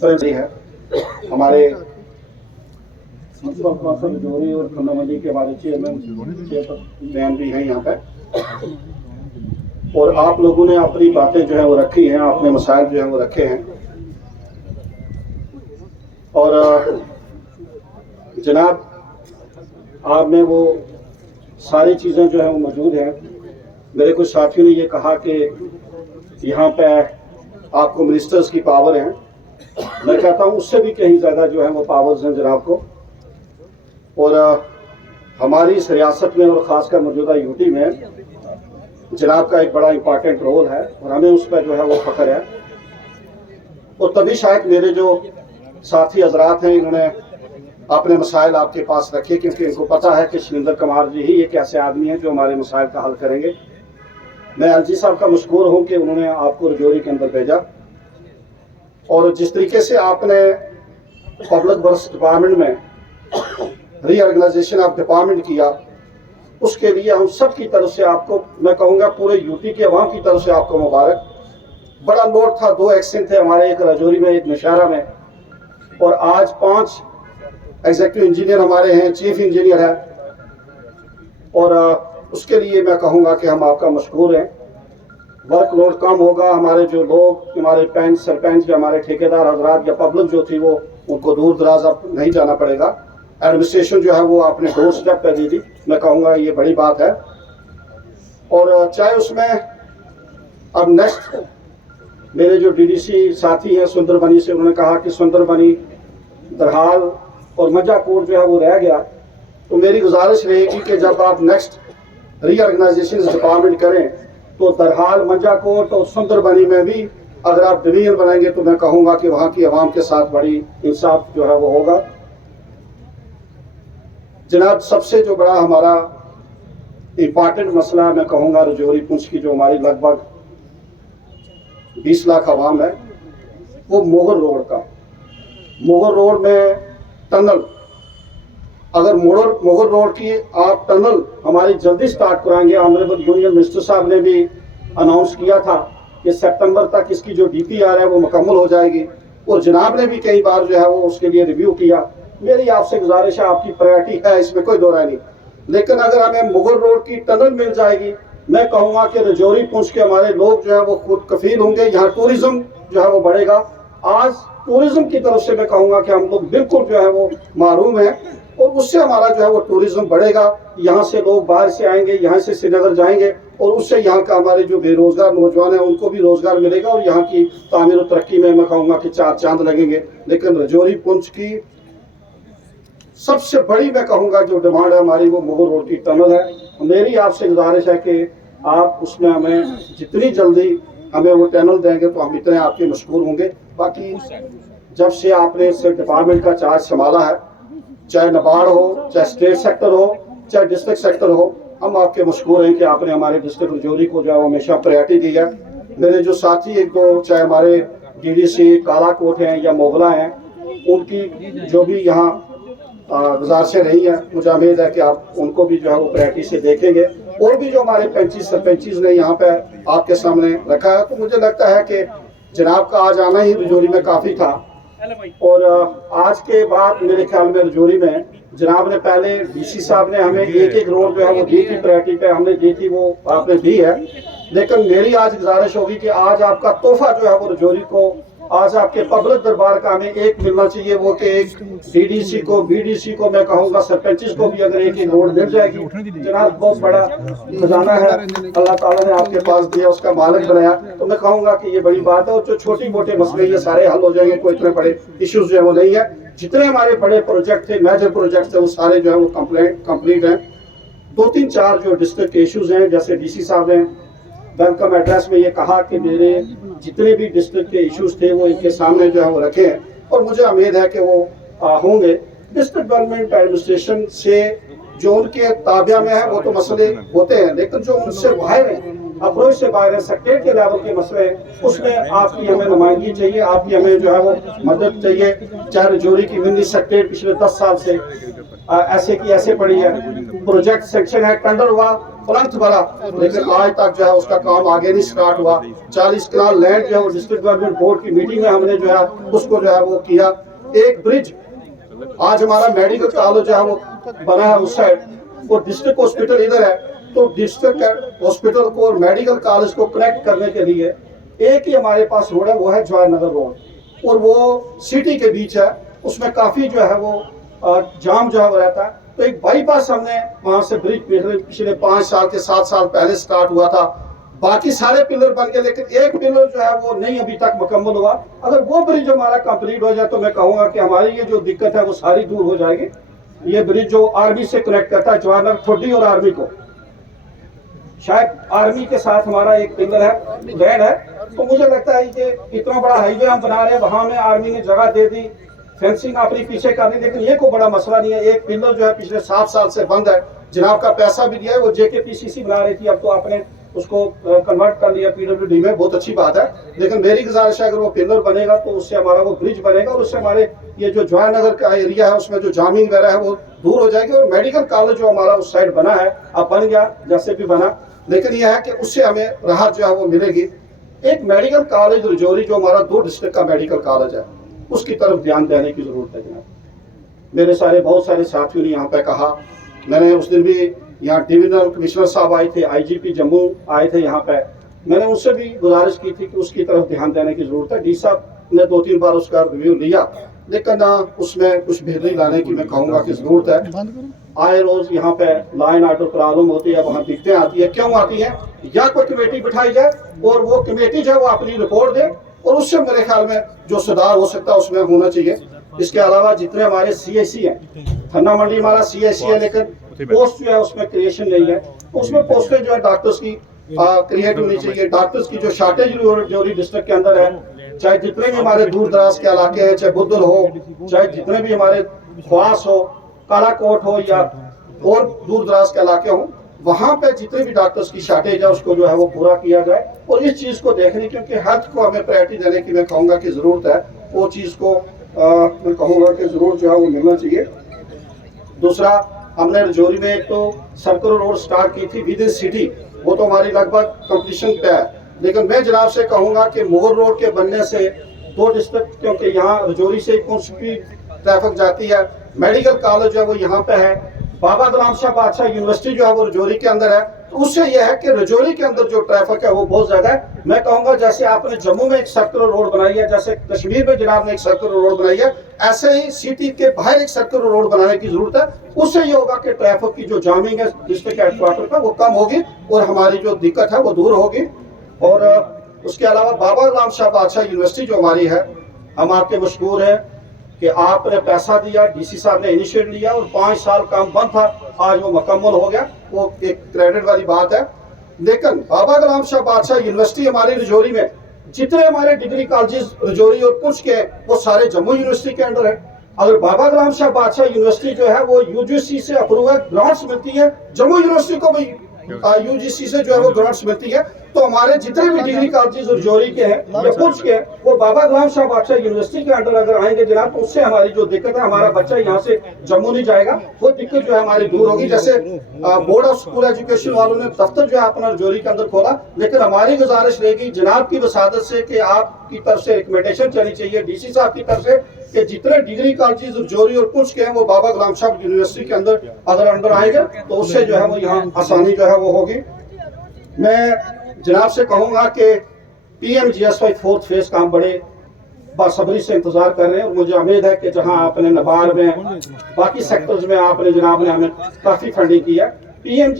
Conference है हमारे जोरी और खंडामंडी के हमारे चेयरमैन भी हैं यहाँ पे, और आप लोगों ने अपनी बातें जो है वो रखी हैं, अपने मसाइल जो है वो रखे हैं। और जनाब आप में वो सारी चीज़ें जो है वो मौजूद हैं। मेरे कुछ साथियों ने ये कहा कि यहाँ पे आपको मिनिस्टर्स की पावर है। मैं कहता हूँ उससे भी कहीं ज़्यादा जो है वो पावर्स हैं जनाब को। और हमारी इस रियासत में और ख़ासकर मौजूदा यूटी में जनाब का एक बड़ा इम्पॉर्टेंट रोल है और हमें उस पर जो है वो फ़ख्र है। और तभी शायद मेरे जो साथी हजरात हैं इन्होंने अपने मसाइल आपके पास रखे, क्योंकि इनको पता है कि शैलेंद्र कुमार जी ही एक ऐसे आदमी हैं जो हमारे मसाइल का हल करेंगे। मैं एलजी साहब का मशकूर हूँ कि उन्होंने आपको रजौरी के अंदर भेजा, और जिस तरीके से आपने पब्लिक वर्क्स डिपार्टमेंट में रीऑर्गेनाइजेशन ऑफ डिपार्टमेंट किया, उसके लिए हम सब की तरफ से आपको, मैं कहूँगा पूरे यूटी के अवाम की तरफ से आपको मुबारक। बड़ा लोड था, 2 एक्सीडेंट थे हमारे, एक रजौरी में एक नौशहरा में, और आज 5 एग्जीक्यूटिव इंजीनियर हमारे हैं, चीफ इंजीनियर है, और उसके लिए मैं कहूँगा कि हम आपका मशकूर हैं। वर्कलोड कम होगा, हमारे जो लोग, हमारे पंच सरपंच या हमारे ठेकेदार हजरात या पब्लिक जो थी वो उनको दूर दराज अब नहीं जाना पड़ेगा। एडमिनिस्ट्रेशन जो है वो आपने डोर स्टेप पे दी थी, मैं कहूँगा ये बड़ी बात है। और चाहे उसमें अब नेक्स्ट मेरे जो डीडीसी साथी हैं सुंदरबनी से, उन्होंने कहा कि सुंदरबनी, दरहाल और मजाकोट जो है वो रह गया, तो मेरी गुजारिश रहेगी कि जब आप नेक्स्ट रीऑर्गेनाइजेशन डिपार्टमेंट करें तो दरहाल, मजाकोट और सुंदरबनी में भी अगर आप डिवीजन बनाएंगे तो मैं कहूँगा कि वहाँ की आवाम के साथ बड़ी इंसाफ जो है वो होगा। जनाब सबसे जो बड़ा हमारा इम्पॉर्टेंट मसला मैं कहूँगा रजौरी पुंछ की जो हमारी लगभग 20 लाख आवाम है, वो मोहर रोड का, मोहर रोड में टनल, अगर मोहर रोड की आप टनल हमारी जल्दी स्टार्ट कराएंगे। ऑनरेबल यूनियन मिनिस्टर साहब ने भी अनाउंस किया था कि सितंबर तक इसकी जो डीपीआर है वो मुकम्मल हो जाएगी, और जनाब ने भी कई बार जो है वो उसके लिए रिव्यू किया। मेरी आपसे गुजारिश है, आपकी प्रायोरिटी है, इसमें कोई दो राय नहीं, लेकिन अगर हमें मुगल रोड की टनल मिल जाएगी, मैं कहूँगा कि रजौरी पुंछ के हमारे लोग जो है वो खुद कफील होंगे, यहाँ टूरिज्म जो है वो बढ़ेगा। आज टूरिज्म की तरफ से मैं कहूँगा कि हम लोग बिल्कुल जो है वो महरूम हैं, और उससे हमारा जो है वो टूरिज्म बढ़ेगा। यहाँ से लोग बाहर से आएंगे, यहाँ से श्रीनगर जाएंगे, और उससे यहाँ का हमारे जो बेरोजगार नौजवान हैं उनको भी रोजगार मिलेगा, और यहाँ की तामीर और तरक्की में मैं कहूँगा कि 4 चांद लगेंगे। लेकिन रजौरी पुंछ की सबसे बड़ी मैं कहूँगा जो डिमांड है हमारी, वो मुगल रोड की टनल है। मेरी आपसे गुजारिश है कि आप उसमें हमें जितनी जल्दी हमें वो टनल देंगे तो हम इतने आपके मशहूर होंगे। बाकी जब से आपने इस डिपार्टमेंट का चार्ज संभाला है, चाहे नबार्ड हो, चाहे स्टेट सेक्टर हो, चाहे डिस्ट्रिक्ट सेक्टर हो, हम आपके मशहूर हैं कि आपने हमारे डिस्ट्रिक्ट रजौरी को जो है हमेशा प्रायोरिटी दी है। मेरे जो साथी एक दो, चाहे हमारे डीडीसी कालाकोट हैं या मोगला हैं, उनकी जो भी यहाँ गुजारिशें रही हैं, मुझे उम्मीद है कि आप उनको भी जो है वो प्रायोरिटी से देखेंगे। और भी जो हमारे पंचीज सरपंचीज ने यहाँ पे आपके सामने रखा है, तो मुझे लगता है कि जनाब का आज आना ही रजौरी में काफ़ी था। और आज के बाद मेरे ख्याल में रजौरी में जनाब ने पहले डीसी साहब ने हमें एक रोड जो है वो दी थी, प्रायोरिटी पे हमने दी थी, वो आपने दी है। लेकिन मेरी आज गुजारिश होगी कि आज आपका तोहफा जो है वो रजौरी को, आज आपके पब्लिक दरबार का हमें एक मिलना चाहिए, वो कि एक डीडीसी को, बीडीसी को, मैं कहूँगा सरपंचेस को भी अगर एक रोड मिल जाएगी। जनाब बहुत बड़ा खजाना है अल्लाह ताला ने आपके पास दिया, उसका मालिक बनाया, तो मैं कहूँगा कि ये बड़ी बात है। और जो छोटी मोटे मसले ये सारे हल हो जाएंगे, कोई इतने बड़े इश्यूज जो है वो नहीं है। जितने हमारे बड़े प्रोजेक्ट थे, मेजर प्रोजेक्ट थे, वो सारे जो है वो कंप्लीट हैं। 2-3-4 जो डिस्ट्रिक्ट के इश्यूज हैं, जैसे डीसी साहब ने वेलकम एड्रेस में ये कहा कि मेरे जितने भी डिस्ट्रिक्ट के इश्यूज थे वो इनके सामने जो है वो रखे हैं, और मुझे उम्मीद है कि वो होंगे। डिस्ट्रिक्ट डेवलपमेंट एडमिनिस्ट्रेशन से जो उनके ताबिया में है वो तो मसले होते हैं, लेकिन जो उनसे बाहर है, अप्रोच से बाहर है, सेक्रेटरी के लेवल के मसले, उसमें आपकी हमें नुमाइंदगी चाहिए, आपकी हमें जो है वो मदद चाहिए। चाहे रजौरी की मिनी सेक्रेटरी पिछले 10 साल से ऐसे की ऐसे पड़ी है। प्रोजेक्ट सेक्शन है, टेंडर हुआ, प्लंथ भरा, लेकिन आज तक जो है उसका काम आगे नहीं स्टार्ट हुआ। 40 कनाल लैंड जो है वो डिस्ट्रिक्ट डेवलपमेंट बोर्ड की मीटिंग में हमने जो है उसको जो है वो किया। एक ब्रिज, आज हमारा मेडिकल कॉलेज जो है वो बना है उस साइड, वो डिस्ट्रिक्ट हॉस्पिटल इधर है, तो डिस्ट्रिक्ट हॉस्पिटल को और मेडिकल कॉलेज को कनेक्ट करने के लिए एक ही हमारे पास रोड है, वो है जवाहरनगर रोड, और वो सिटी के बीच है। उसमें काफी जो है वो जाम जो है वो रहता है। तो एक बाईपास हमने वहां से ब्रिज पिछले 5 साल के 7 साल पहले स्टार्ट हुआ था। बाकी सारे पिलर बन गए, लेकिन एक पिलर जो है वो नहीं अभी तक मुकम्मल हुआ। अगर वो ब्रिज हमारा कंप्लीट हो जाए तो मैं कहूंगा कि हमारी ये जो दिक्कत है वो सारी दूर हो जाएगी। ये ब्रिज जो आर्मी से कनेक्ट करता है जवाहरनगर थोड़ी और आर्मी को, शायद आर्मी के साथ हमारा एक पिलर है, लैंड है, तो मुझे लगता है कि इतना बड़ा हाईवे हम बना रहे हैं, वहां में आर्मी ने जगह दे दी, फेंसिंग अपनी पीछे कर दी, लेकिन ये कोई बड़ा मसला नहीं है। एक पिलर जो है पिछले 7 साल से बंद है, जनाब का पैसा भी दिया है, वो JKPCC बना रही थी, अब तो आपने उसको कन्वर्ट कर लिया PWD में, बहुत अच्छी बात है। लेकिन मेरी गुजारिश है अगर वो पिलर बनेगा तो उससे हमारा वो ब्रिज बनेगा और उससे हमारे ये जो जवाहरनगर का एरिया है उसमें जो जामिंग वगैरह है वो दूर हो जाएगी। और मेडिकल कॉलेज जो हमारा उस साइड बना है, अब बन गया जैसे भी बना, लेकिन यह है कि उससे हमें राहत जो है वो मिलेगी। एक मेडिकल कॉलेज रजौरी जो हमारा 2 डिस्ट्रिक्ट का मेडिकल कॉलेज है, उसकी तरफ ध्यान देने की जरूरत है जनाब। मेरे बहुत सारे साथियों ने यहाँ पे कहा, मैंने उस दिन भी यहाँ डिविजनल कमिश्नर साहब आए थे, IGP जम्मू आए थे यहाँ पे, मैंने उनसे भी गुजारिश की थी कि उसकी तरफ ध्यान देने की जरूरत है। डी साहब ने 2-3 बार उसका रिव्यू लिया, लेकिन उसमें कुछ बेहतरी लाने की मैं कहूँगा कि जरूरत है। आए रोज यहाँ पे लाइन ऑर्डर प्रॉब्लम होती है, वहाँ दिक्कतें आती है, क्यों आती है? या कोई कमेटी बिठाई जाए और वो कमेटी जो है वो अपनी रिपोर्ट दे और उससे मेरे ख्याल में जो सुधार हो सकता है उसमें होना चाहिए। इसके अलावा जितने हमारे CIC हैं, थन्ना मंडी हमारा CIC है, लेकिन पोस्ट जो है उसमें क्रिएशन नहीं है, उसमें पोस्टें जो है डॉक्टर्स की क्रिएट होनी चाहिए। डॉक्टर्स की जो शार्टेज रजौरी डिस्ट्रिक्ट के अंदर है, चाहे जितने भी हमारे दूर दराज के इलाके हैं, चाहे बुद्धल हो, चाहे जितने भी हमारे ख्वास हो, कालाकोट हो या और दूर दराज के इलाके हों, वहाँ पे जितने भी डॉक्टर्स की शार्टेज है उसको जो है वो पूरा किया जाए। और इस चीज़ को देखने, क्योंकि हेल्थ को हमें प्रायोरिटी देने की मैं कहूँगा कि ज़रूरत है, वो चीज़ को मैं कहूँगा कि ज़रूर जो है वो मिलना चाहिए। दूसरा, हमने रजौरी में एक तो सर्कुलर रोड स्टार्ट की थी विद इन सिटी, वो तो हमारी लगभग कंप्लीशन पे है, लेकिन मैं जनाब से कहूँगा कि मोर रोड के बनने से 2 डिस्ट्रिक्ट, क्योंकि यहाँ रजौरी से कुछ भी ट्रैफिक जाती है, मेडिकल कॉलेज जो है वो यहाँ पे है, बाबा गुलाम शाह बादशाह यूनिवर्सिटी जो है वो रजौरी के अंदर है, तो उससे यह है कि रजौरी के अंदर जो ट्रैफिक है वो बहुत ज्यादा है। मैं कहूँगा जैसे आपने जम्मू में एक सर्कुलर रोड बनाई है, जैसे कश्मीर में जनाब ने एक सर्कुलर रोड बनाई है, ऐसे ही सिटी के बाहर एक सर्कुलर रोड बनाने की जरूरत है। उससे ये होगा कि ट्रैफिक की जो जामिंग है डिस्ट्रिक्ट हेडक्वार्टर पर वो कम होगी और हमारी जो दिक्कत है वो दूर होगी। और उसके अलावा बाबा गुलाम शाह बादशाह यूनिवर्सिटी जो हमारी है, हम आपके मशहूर है कि आपने पैसा दिया, DC साहब ने इनिशिएटिव लिया और 5 साल काम बंद था, आज वो मुकम्मल हो गया, वो एक क्रेडिट वाली बात है। लेकिन बाबा गुलाम शाह बादशाह यूनिवर्सिटी हमारी रजौरी में जितने हमारे डिग्री कॉलेजेस रजौरी और कुछ के वो सारे जम्मू यूनिवर्सिटी के अंडर है। अगर बाबा गुलाम शाह बादशाह यूनिवर्सिटी जो है वो UGC से अप्रूव है, ग्रांट्स मिलती है, जम्मू यूनिवर्सिटी को भी UGC से जो है वो ग्रांट्स मिलती है, तो हमारे जितने भी डिग्री कॉलेजेस रजौरी के हैं या कुछ के हैं वो बाबा गुलाम शाह बादशाह यूनिवर्सिटी के अंडर अगर आएंगे जनाब, तो उससे हमारी जो दिक्कत है, हमारा बच्चा यहाँ से जम्मू नहीं जाएगा, वो दिक्कत जो है हमारी दूर होगी। जैसे बोर्ड ऑफ स्कूल एजुकेशन वालों ने दफ्तर जो है अपना रजौरी के अंदर खोला, लेकिन हमारी गुजारिश रहेगी जनाब की वसादत से कि आपकी तरफ से रिकमेंडेशन चलनी चाहिए DC साहब की तरफ से कि जितने डिग्री कॉलेजेस रजौरी और कुछ के हैं वो बाबा गुलाम शाह यूनिवर्सिटी के अंदर अगर अंदर आएंगे तो उससे जो है वो यहाँ आसानी जो है वो होगी। मैं जनाब से कहूँगा कि PMGSY 4th फेज का हम बड़े बासब्री से इंतजार कर रहे हैं और मुझे उम्मीद है कि जहां आपने नबार्ड में बाकी सेक्टर्स में आपने जनाब ने हमें काफ़ी फंडिंग की है,